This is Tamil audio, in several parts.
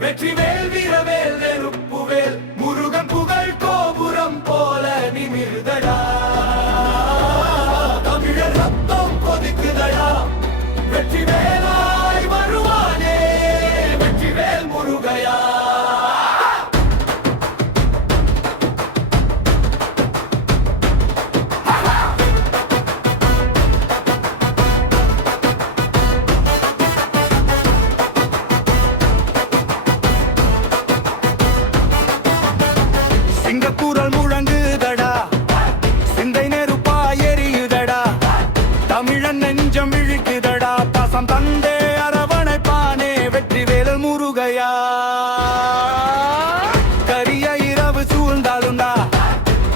வெற்றிவேல் வீரவேல் நெருப்புவேல் முருகன் புகழ் கோபுரம் போல நிமிர்தடா. தமிழர் ரத்தம் கொதிக்குதடா, வெற்றிவேலாய் வருவானே வெற்றிவேல் முருகையா. சிங்கக்கூரல் முழங்குதடா, சிந்தை நெருப்பா எரியுதடா, தமிழன் நெஞ்சம் இழுக்குதடா, பாசம் தந்தே அரவணைப்பானே வெற்றிவேல் முருகையா. கரிய இரவு சூழ்ந்தாலுண்டா,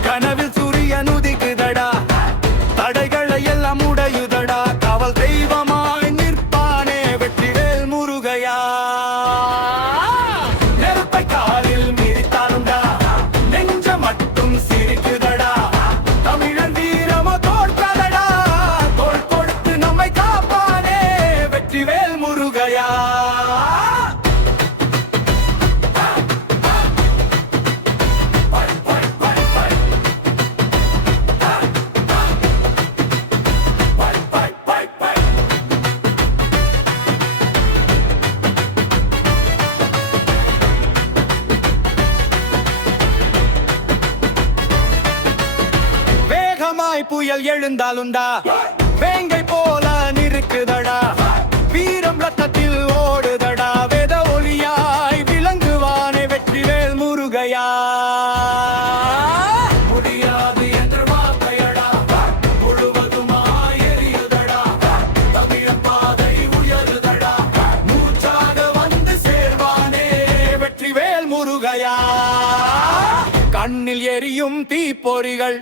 கனவில் சூரியன் உதிக்குதடா, தடைகளை எல்லாம் உடையுதடா, காவல் தெய்வமாய் நிற்பானே வெற்றிவேல் முருகையா. நெருப்பை காலில் மிதித்தாலுண்டா, மட்டும் சிரிக்குதடா, தமிழன் வீரமோ தோற்கதடா, தோள் கொடுத்து நம்மை காப்பானே வெற்றிவேல் முருகையா. புயல் எழுந்தாலுண்டா, வேங்கை போல நிற்குதடா, வீரம் ரத்தத்தில் ஓடுதடா, வேத ஒளியாய் விளங்குவானே வெற்றிவேல் முருகையா. முடியாது என்று வார்த்தையடா, முழுவதுமாய் எரியுதடா, தமிழ் பாதை உயருதடா, மூச்சாக வந்து சேர்வானே வெற்றிவேல் முருகையா. கண்ணில் எரியும் தீப்பொறிகள்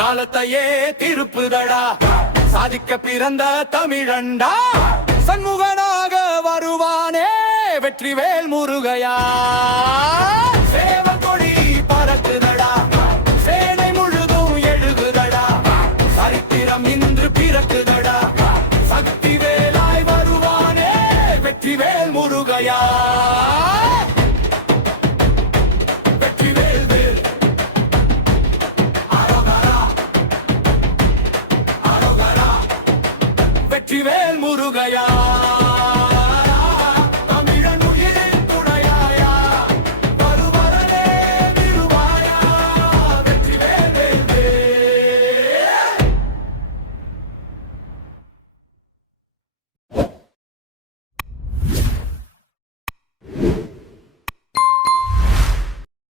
காலத்தையே திருப்புதடா, சாதிக்க பிறந்த தமிழண்டா, சண்முகனாக வருவானே வெற்றிவேல் முருகையா.